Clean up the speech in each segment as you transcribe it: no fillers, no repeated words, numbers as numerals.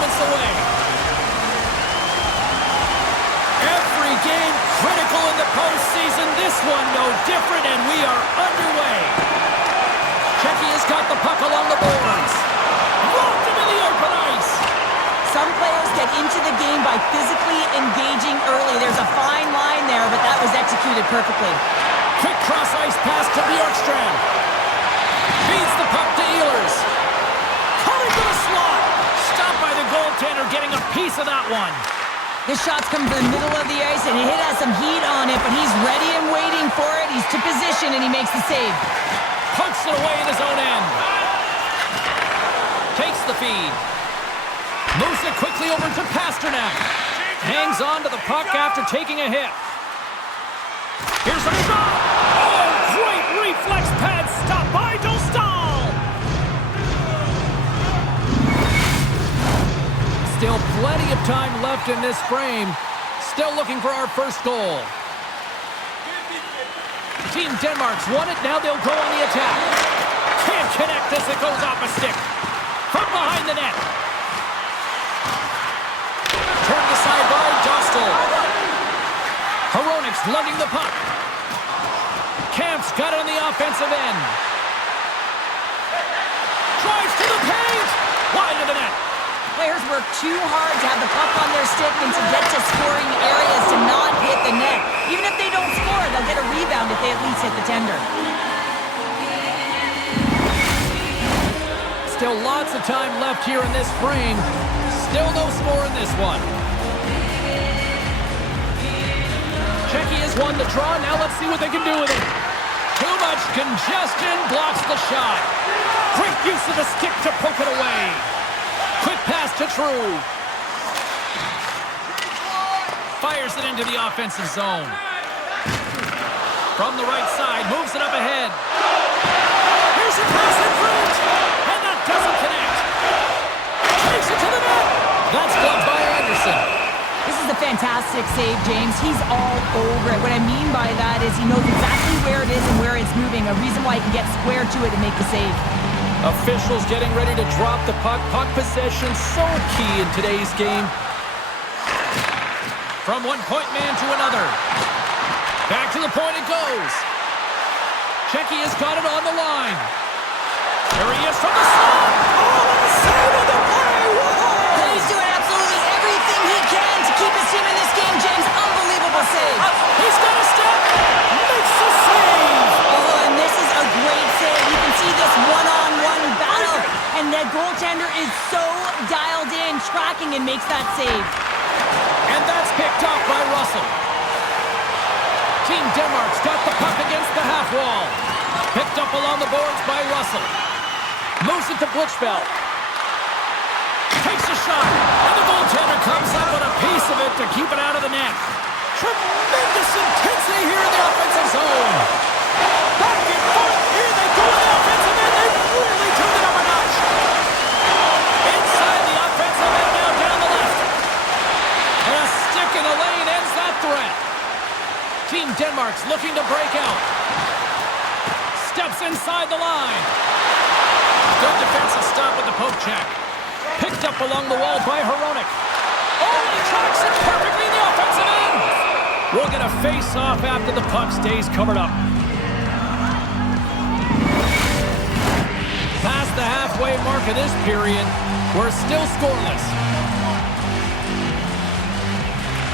moments away. Every game critical in the postseason. This one no different, and we are underway. Checky has got the puck along the boards. Roped him in the open ice. Some players get into the game by physically engaging early. There's a fine line there, but that was executed perfectly. Quick cross-ice pass to Bjorkstrand. Feeds the puck to Ehlers. Coming to the slot. Stopped by the goaltender, getting a piece of that one. This shot's come to the middle of the ice, and it has some heat on it, but he's ready and waiting for it. He's to position, and he makes the save. Punts it away in his own end. Takes the feed. Moves it quickly over to Pasternak. Hangs on to the puck after taking a hit. Here's a shot. Oh, great reflex pad stop by Dostal. Still plenty of time left in this frame. Still looking for our first goal. Team Denmark's won it. Now they'll go on the attack. Can't connect as it goes off a stick. From behind the net. Turned aside by Dostal. Hronik's lugging the puck. Camp's got it on the offensive end. Drives to the paint. Wide of the net. Players work too hard to have the puck on their stick and to get to scoring areas to not hit the net. Even if they don't score, they'll get a rebound if they at least hit the tender. Still lots of time left here in this frame. Still no score in this one. Checky has won the draw. Now let's see what they can do with it. Too much congestion. Blocks the shot. Great use of the stick to poke it away. Quick pass to True. Fires it into the offensive zone. From the right side. Moves it up ahead. Here's a pass in front. And that doesn't connect. Takes it to the net. That's blocked by Anderson. This is a fantastic save, James. He's all over it. What I mean by that is he knows exactly where it is and where it's moving. A reason why he can get square to it and make the save. Officials getting ready to drop the puck. Puck possession so key in today's game. From one point man to another. Back to the point it goes. Checky has got it on the line. There he is from the slot. Oh, and a save of the play. Whoa. He's doing absolutely everything he can to keep his team in this game, James. Unbelievable save. He's got a step. Makes the save. Oh, and this is a great save. You can see this one-on-one battle. And the goaltender is so dialed in, tracking, and makes that save. And that's picked off by Russell. Team Denmark's got the puck against the half wall. Picked up along the boards by Russell. Moves it to Blichfeld. Takes a shot. And the goaltender comes up with a piece of it to keep it out of the net. Tremendous intensity here in the offensive zone. Back and forth. Here they go in the offensive end. They've really turned it up a notch. Inside the offensive end now down the left. And a stick in the lane ends that threat. Team Denmark's looking to break out. Steps inside the line. Good defensive stop with the poke check. Picked up along the wall by Hronik. Oh, and he tracks it perfectly in the offensive end. We'll get a face-off after the puck stays covered up. Past the halfway mark of this period, we're still scoreless.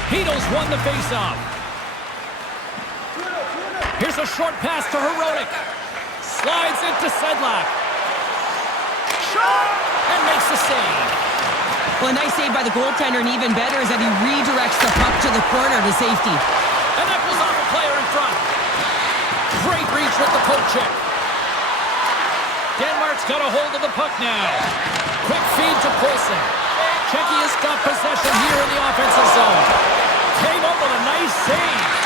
Heedles won the face-off. Here's a short pass to Hronik. Slides it to Sedlak. Shot! And makes the save. Well, a nice save by the goaltender, and even better is that he redirects the puck to the corner to safety. And that goes off a player in front. Great reach with the poke check. Denmark's got a hold of the puck now. Quick feed to Poulsen. Checky has got possession here in the offensive zone. Came up with a nice save.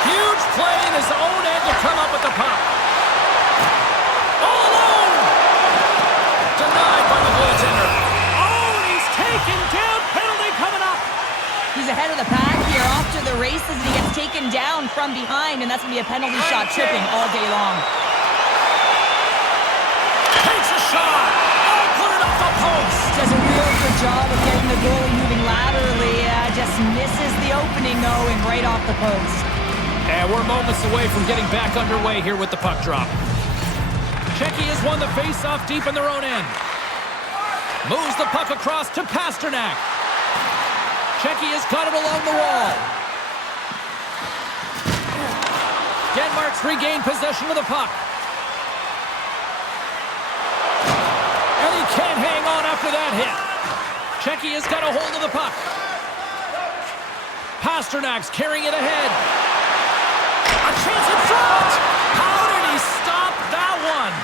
Huge play in his own end to come up with the puck. All alone. Denied by the goaltender. Oh, and he's taken down. Penalty coming up. He's ahead of the pack here, off to the races, and he gets taken down from behind, and that's going to be a penalty shot, tripping all day long. Takes a shot. Oh, put it off the post. Does a real good job of misses the opening, though, and right off the post. And we're moments away from getting back underway here with the puck drop. Czechia has won the face-off deep in their own end. Moves the puck across to Pasternak. Czechia's got it along the wall. Denmark's regained possession of the puck. And he can't hang on after that hit. Czechia's got a hold of the puck. Pasternak's carrying it ahead. A chance in front! How did he stop that one?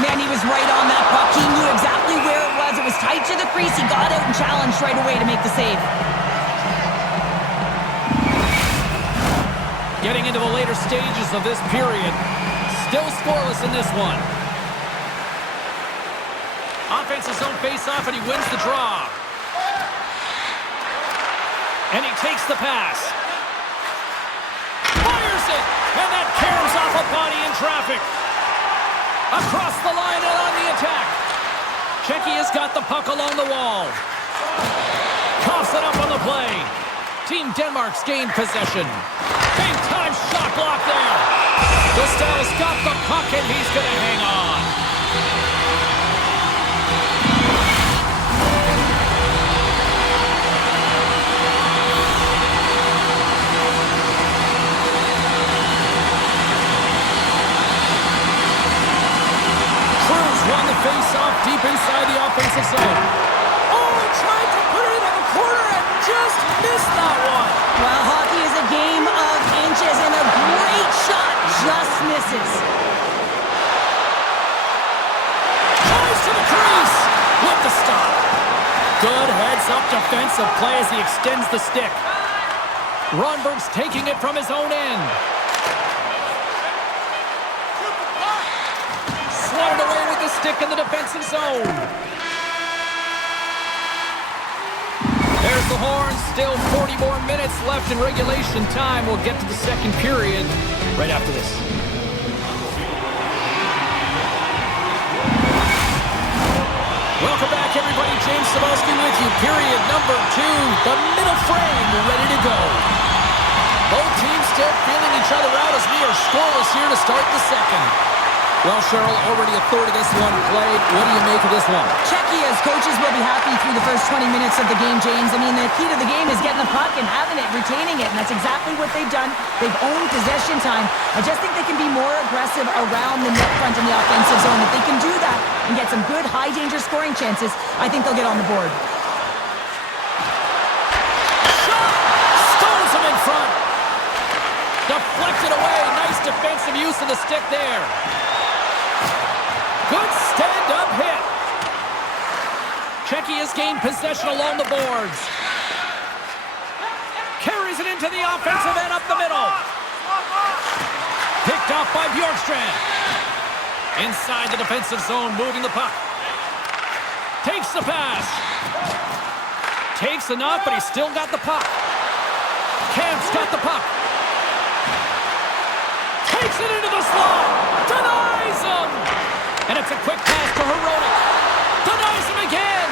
Man, he was right on that puck. He knew exactly where it was. It was tight to the crease. He got out and challenged right away to make the save. Getting into the later stages of this period. Still scoreless in this one. Offensive zone face-off, and he wins the draw. And he takes the pass. Fires it! And that caroms off a body in traffic. Across the line and on the attack. Czechia's got the puck along the wall. Coughs it up on the play. Team Denmark's gained possession. Big time shot block there. Gustav's got the puck and he's going to hang on. Won the face-off deep inside the offensive zone. Oh, tried to put it in the corner and just missed that one. Well, hockey is a game of inches, and a great shot just misses. Tries to the crease with the stop. Good heads-up defensive play as he extends the stick. Ronberg's taking it from his own end. Swatted away with the stick in the defensive zone. There's the horn. Still 40 more minutes left in regulation time. We'll get to the second period right after this. Welcome back, everybody. James Cybulski with you. Period number 2. The middle frame ready to go. Both teams still feeling each other out as we are scoreless here to start the second. Well, Cheryl, already a third of this one played. What do you make of this one? Czechia's coaches will be happy through the first 20 minutes of the game, James. I mean, the key to the game is getting the puck and having it, retaining it, and that's exactly what they've done. They've owned possession time. I just think they can be more aggressive around the net front in the offensive zone. If they can do that and get some good high-danger scoring chances, I think they'll get on the board. Shot! Stones him in front. Deflected away. Nice defensive use of the stick there. Good stand-up hit. Czechia has gained possession along the boards. Carries it into the offensive end up the middle. Picked off by Bjorkstrand. Inside the defensive zone, moving the puck. Takes the pass. Takes enough, but he's still got the puck. Camp's got the puck. Takes it into the slot. Denies him. And it's a quick pass to Hronek. Denies him again.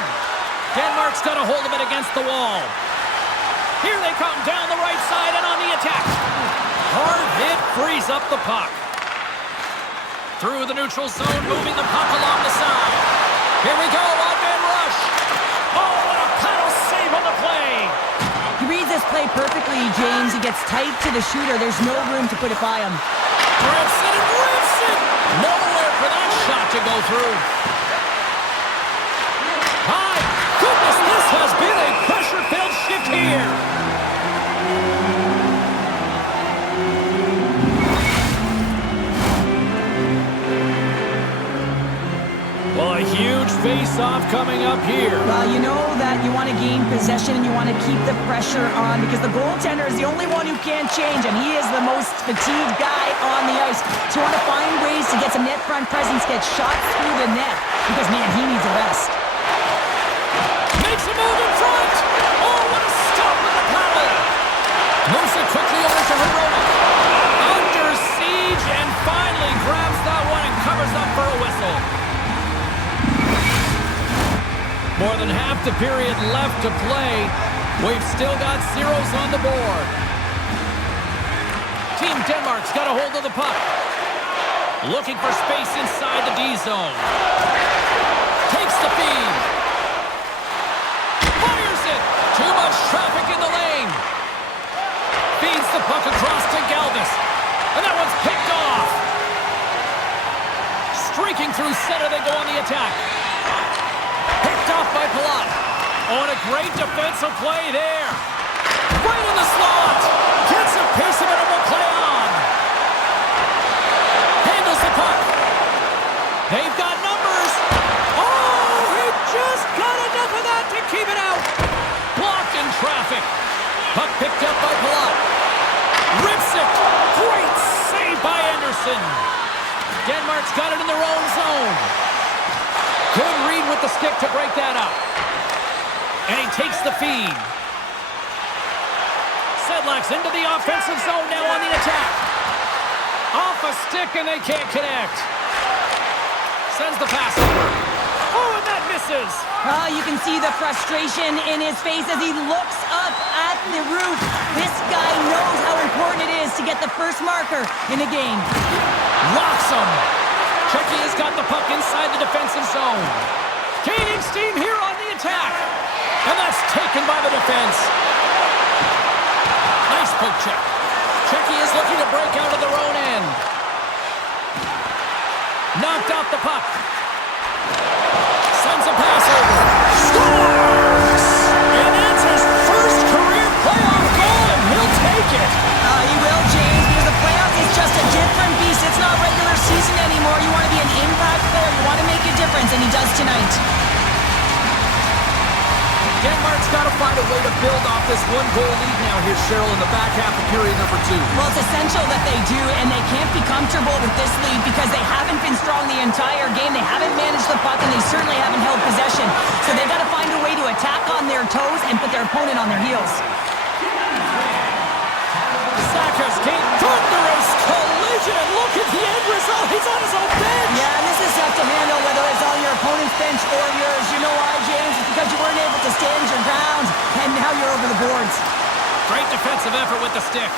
Denmark's got a hold of it against the wall. Here they come down the right side and on the attack. Hard hit frees up the puck. Through the neutral zone, moving the puck along the side. Here we go, one-man rush. Oh, what a paddle save on the play. He reads this play perfectly, James. He gets tight to the shooter. There's no room to put it by him. Rips it and rips it. Nowhere for that shot to go through. My goodness, this has been a pressure-filled shift here. Well, a huge face-off coming up here. Well, you know that you want to gain possession and you want to keep the pressure on because the goaltender is the only one who can't change, and he is the most fatigued guy on the ice. So you want to find ways to get some net front presence, get shots through the net, because, man, he needs a rest. Makes a move in front. Oh, what a stop with the paddle. Moves it quickly over to Hronek. Under siege and finally grabs that one and covers up for a whistle. More than half the period left to play. We've still got zeros on the board. Team Denmark's got a hold of the puck. Looking for space inside the D zone. Takes the feed. Fires it. Too much traffic in the lane. Feeds the puck across to Galvis. And that one's picked off. Streaking through center, they go on the attack. Picked off by Palat. Oh, and a great defensive play there. Right in the slot. Gets a piece of it and will play on. Handles the puck. They've got numbers. Oh, he just got enough of that to keep it out. Blocked in traffic. Puck picked up by Palat. Rips it. Great save by Anderson. Denmark's got it in their own zone. Good read with the stick to break that up. And he takes the feed. Sedlak's into the offensive zone now on the attack. Off a stick and they can't connect. Sends the pass over. Oh, and that misses. Oh, you can see the frustration in his face as he looks up at the roof. This guy knows how important it is to get the first marker in a game. Locks him. Czechia's got the puck inside the defensive zone. Gaining steam here on the attack. And that's taken by the defense. Nice poke check. Czechia is looking to break out of their own end. Knocked off the puck. Sends a pass over. Scores! And that's his first career playoff goal, and he'll take it. He will, James, because the playoffs is just a different beast. It's not regular season anymore. You want to be an impact player. You want to make a difference, and he does tonight. Denmark's got to find a way to build off this one-goal lead now here, Cheryl, in the back half of period number 2. Well, it's essential that they do, and they can't be comfortable with this lead because they haven't been strong the entire game. They haven't managed the puck, and they certainly haven't held possession. So they've got to find a way to attack on their toes and put their opponent on their heels. Sackers came thunderous collision, and look at the end result. He's on his own bench. Yeah, and this is tough to handle, whether it's on your opponent's bench or yours. You know why, James? It's because you weren't able to stand your ground, and now you're over the boards. Great defensive effort with the stick.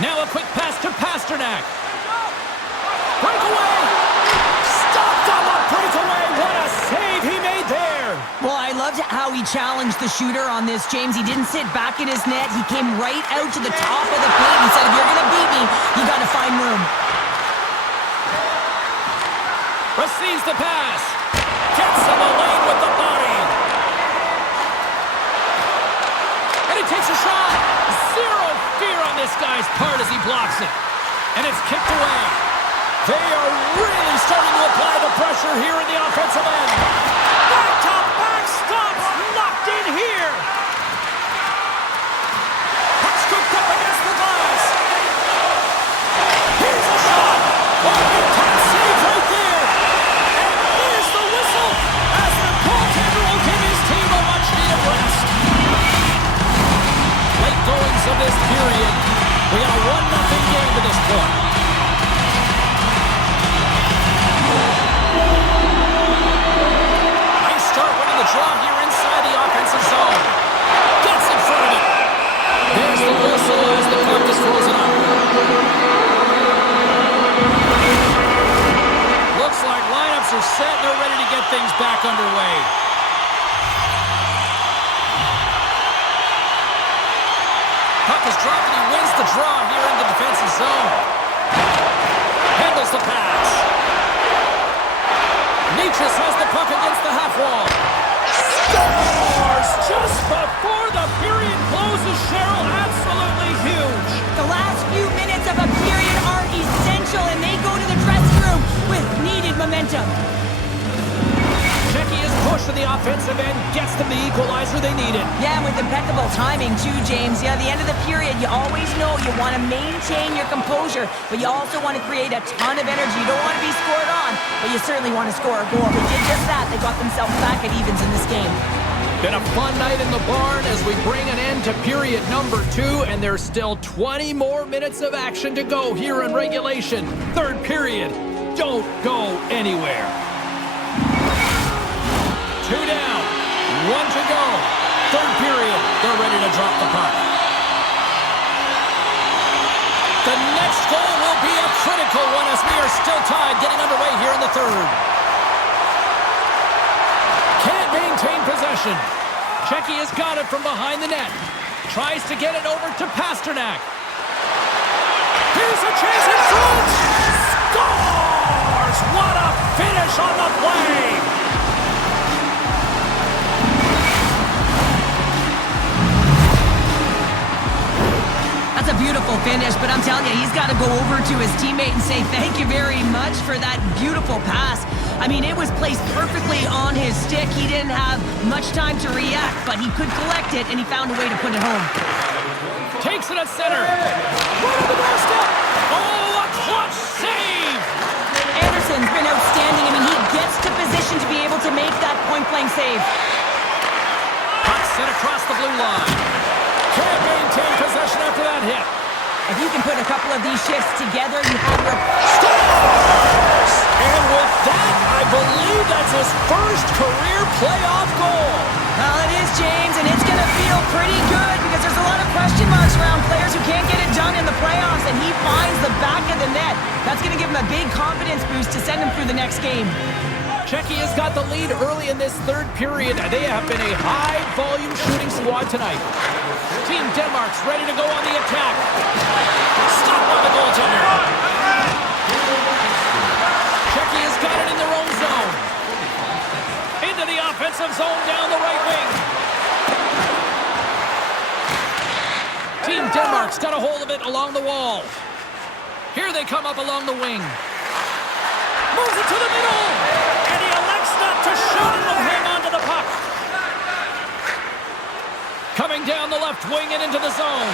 Now a quick pass to Pasternak. Breakaway. Stopped on the breakaway. What a save he made there. Well, I loved how he challenged the shooter on this, James. He didn't sit back in his net. He came right out to the top of the paint and said, if you're going to beat me, you got to find room. Receives the pass. Gets in the lane with the body. And he takes a shot. Zero fear on this guy's part as he blocks it. And it's kicked away. They are really starting to apply the pressure here in the offensive end. Back top, back stops. Knocked in here. Puck's scooped up against the glass. Here's a shot. Oh, big time save right there. And there's the whistle as the goaltender will give his team a much-needed rest. Late goings of this period. We got a 1-0 game to this point. Nice start winning the draw here inside the offensive zone. Gets in front of it. There's the whistle as the puck is frozen up. Looks like lineups are set and they're ready to get things back underway. Puck is dropped and he wins the draw here in the defensive zone. Handles the pass. Nichas has the puck against the half wall. Scores just before the period closes, Cheryl. Absolutely huge. The last few minutes of a period are essential, and they go to the dressing room with needed momentum. Czechia's push to the offensive end gets them the equalizer they needed. Yeah, and with impeccable timing, too, James. Yeah, at the end of the period, you always know you want to maintain your composure, but you also want to create a ton of energy. You don't want to be scored on, but you certainly want to score a goal. They did just that. They got themselves back at evens in this game. Been a fun night in the barn as we bring an end to period number 2, and there's still 20 more minutes of action to go here in regulation. Third period. Don't go anywhere. 2 down, 1 to go. third period. They're ready to drop the puck. The next goal will be a critical one as we are still tied, getting underway here in the third. Can't maintain possession. Checky has got it from behind the net. Tries to get it over to Pasternak. Here's a chance in front. Scores! What a finish on the play! That's a beautiful finish, but I'm telling you, he's got to go over to his teammate and say thank you very much for that beautiful pass. I mean, it was placed perfectly on his stick. He didn't have much time to react, but he could collect it, and he found a way to put it home. Takes it at center. Right on the doorstep. Oh, a clutch save! Anderson's been outstanding. I mean, he gets to position to be able to make that point-blank save. Puck sent across the blue line. Can't maintain possession after that hit. If you can put a couple of these shifts together, you have your... Scores! And with that, I believe that's his first career playoff goal. Well, it is, James, and it's going to feel pretty good because there's a lot of question marks around players who can't get it done in the playoffs, and he finds the back of the net. That's going to give him a big confidence boost to send him through the next game. Checky has got the lead early in this third period. They have been a high-volume shooting squad tonight. Team Denmark's ready to go on the attack. Stop by the goaltender. Checky has got it in their own zone. Into the offensive zone down the right wing. Team Denmark's got a hold of it along the wall. Here they come up along the wing. Moves it to the middle. And he elects not to shoot it and hang on to the puck. Coming down the left wing and into the zone.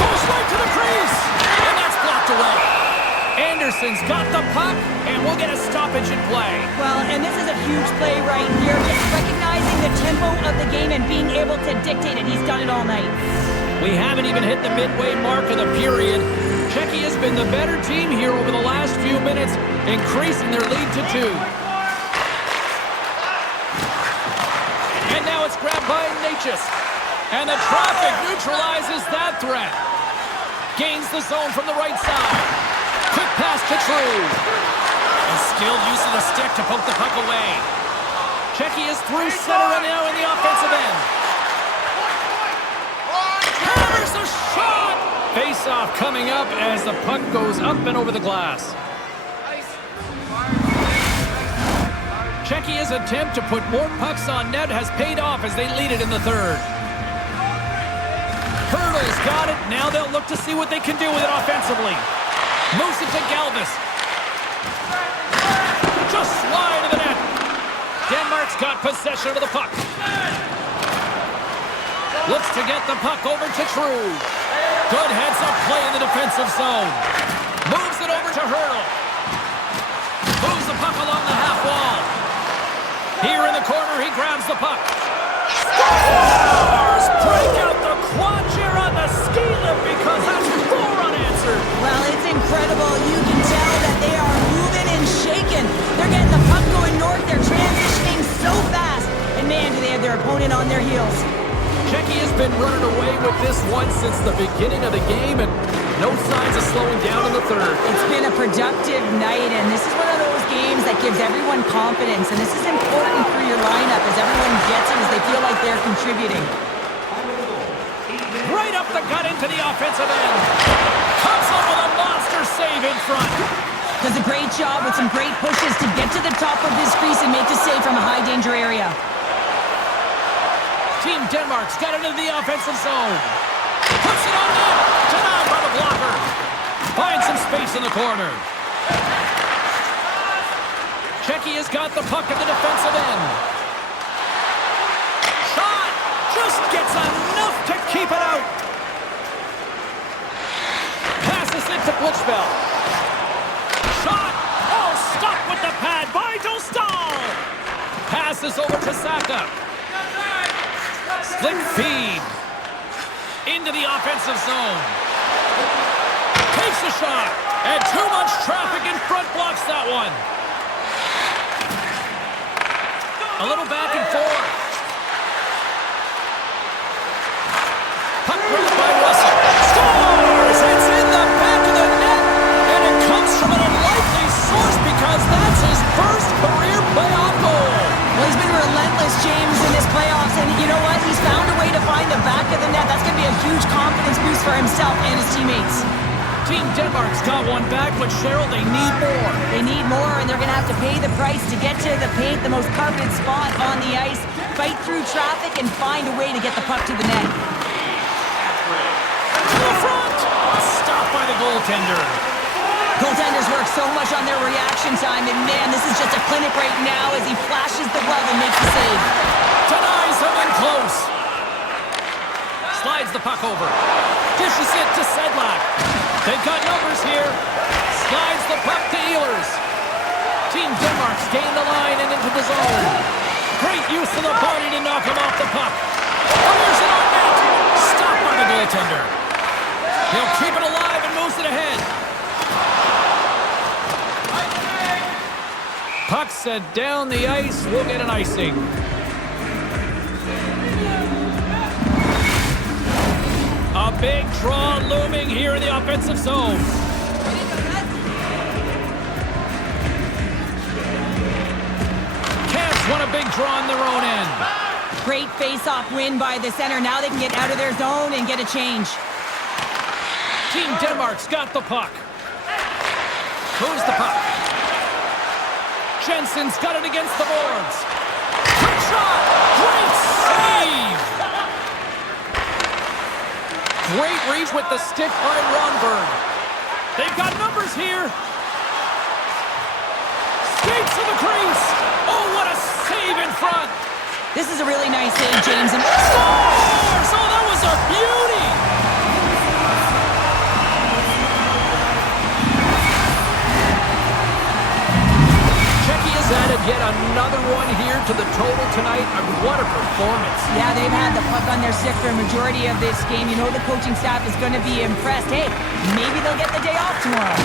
Goes right to the crease. And that's blocked away. Anderson's got the puck, and we'll get a stoppage in play. Well, and this is a huge play right here. Just recognizing the tempo of the game and being able to dictate it. He's done it all night. We haven't even hit the midway mark of the period. Checky has been the better team here over the last few minutes, increasing their lead to 2. And now it's grabbed by Natchez. And the traffic neutralizes that threat. Gains the zone from the right side. Quick pass to True. A skilled use of the stick to poke the puck away. Checky is through center and now in the offensive end. Hammers a shot! Face-off coming up as the puck goes up and over the glass. Czechia's attempt to put more pucks on net has paid off as they lead it in the third. Hurdle's got it. Now they'll look to see what they can do with it offensively. Moves it to Galvis. Just wide of the net. Denmark's got possession of the puck. Looks to get the puck over to True. Good heads-up play in the defensive zone. Moves it over to Hurdle. Moves the puck along the half wall. Here in the corner, he grabs the puck. Scores! Break out the quad chair on the ski lift because that's 4 unanswered. Well, it's incredible. You can tell that they are moving and shaking. They're getting the puck going north. They're transitioning so fast. And man, do they have their opponent on their heels. Checky has been running away with this one since the beginning of the game, and no signs of slowing down in the third. It's been a productive night, and this is one of those games that gives everyone confidence, and this is important for your lineup as everyone gets it, as they feel like they're contributing. Right up the gut into the offensive end. Comes up with a monster save in front. Does a great job with some great pushes to get to the top of this crease and make the save from a high-danger area. Team Denmark's got it into the offensive zone. Puts it on net. Denied by the blocker. Finds some space in the corner. Checky has got the puck at the defensive end. Shot. Just gets enough to keep it out. Passes it to Blitzbell. Shot. Oh, stop with the pad by Dostal. Passes over to Saka. Slick feed. Into the offensive zone. Takes a shot. And too much traffic in front blocks that one. A little back and forth. first career playoff goal. Well, he's been relentless, James, in this playoffs, and you know what? He's found a way to find the back of the net. That's going to be a huge confidence boost for himself and his teammates. Team Denmark's got one back, but Cheryl, they need more. They need more, and they're going to have to pay the price to get to the paint, the most coveted spot on the ice, fight through traffic, and find a way to get the puck to the net. To the front! Stopped by the goaltender. Goaltenders work so much on their reaction time, and man, this is just a clinic right now as he flashes the glove and makes the save. Denies him in close. Slides the puck over. Dishes it to Sedlak. They've got numbers here. Slides the puck to Ehlers. Team Denmark's gained the line and into the zone. Great use of the body to knock him off the puck. Fires it on net. Stopped by the goaltender. He'll keep it alive and moves it ahead. Puck set down the ice. We'll get an icing. A big draw looming here in the offensive zone. Caps won a big draw on their own end. Great face-off win by the center. Now they can get out of their zone and get a change. Team Denmark's got the puck. Moves the puck. Jensen's got it against the boards. Quick shot! Great save! Great reach with the stick by Ronberg. They've got numbers here. Skates to the crease. Oh, what a save in front. This is a really nice save, James. And scores! Oh, that was a beauty. Added yet another one here to the total tonight. What a performance. Yeah, they've had the puck on their stick for a majority of this game. You know the coaching staff is going to be impressed. Hey, maybe they'll get the day off tomorrow.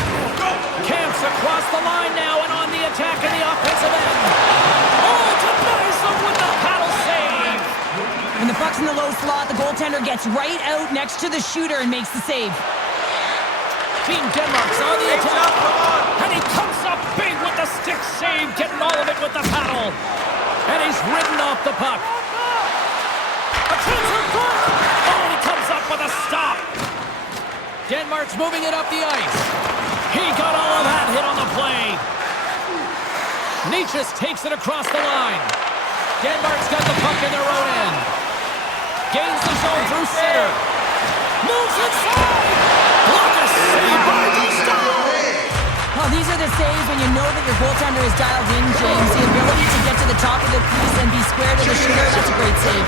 Camps across the line now and on the attack in the offensive end. Oh, denies him with the paddle save. When the puck's in the low slot, the goaltender gets right out next to the shooter and makes the save. Team Denmark's on the attack. And he comes up big with the stick save, getting all of it with the paddle. And he's ridden off the puck. A chance for Burke. Oh, he comes up with a stop. Denmark's moving it up the ice. He got all of that hit on the play. Nietzsche takes it across the line. Denmark's got the puck in their own end. Gains the zone through center. Moves inside. Block a save by Gustav. Well, these are the saves when you know that your goaltender is dialed in, James. The ability to get to the top of the crease and be square to the shooter, that's a great save.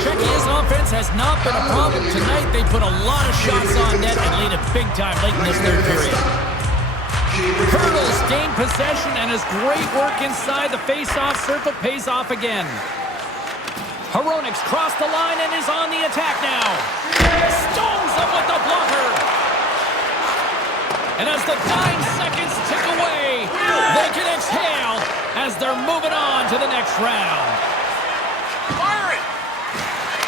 Czechia's offense has not been a problem tonight. They put a lot of shots on net and lead it big time late in this third period. Hurdles gained possession and his great work inside the face-off circle pays off again. Hronik's crossed the line and is on the attack now. Stones him with the blocker. And as the 9 seconds tick away, they can exhale as they're moving on to the next round. Fire it!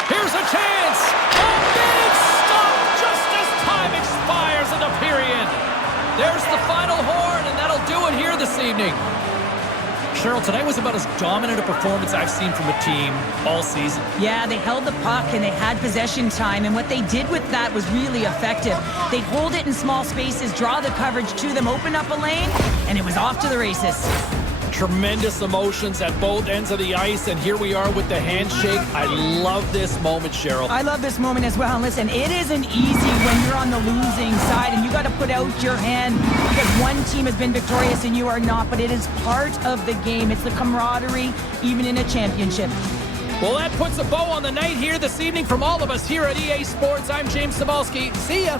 Here's a chance! A big stop just as time expires in the period. There's the final horn, and that'll do it here this evening. Cheryl, tonight was about as dominant a performance I've seen from a team all season. Yeah, they held the puck and they had possession time, and what they did with that was really effective. They'd hold it in small spaces, draw the coverage to them, open up a lane, and it was off to the races. Tremendous emotions at both ends of the ice, and here we are with the handshake. I love this moment, Cheryl. I love this moment as well. And listen, it isn't easy when you're on the losing side and you got to put out your hand because one team has been victorious and you are not, but it is part of the game. It's the camaraderie, even in a championship. Well, that puts a bow on the night here this evening from all of us here at EA Sports. I'm James Cybulski. See ya.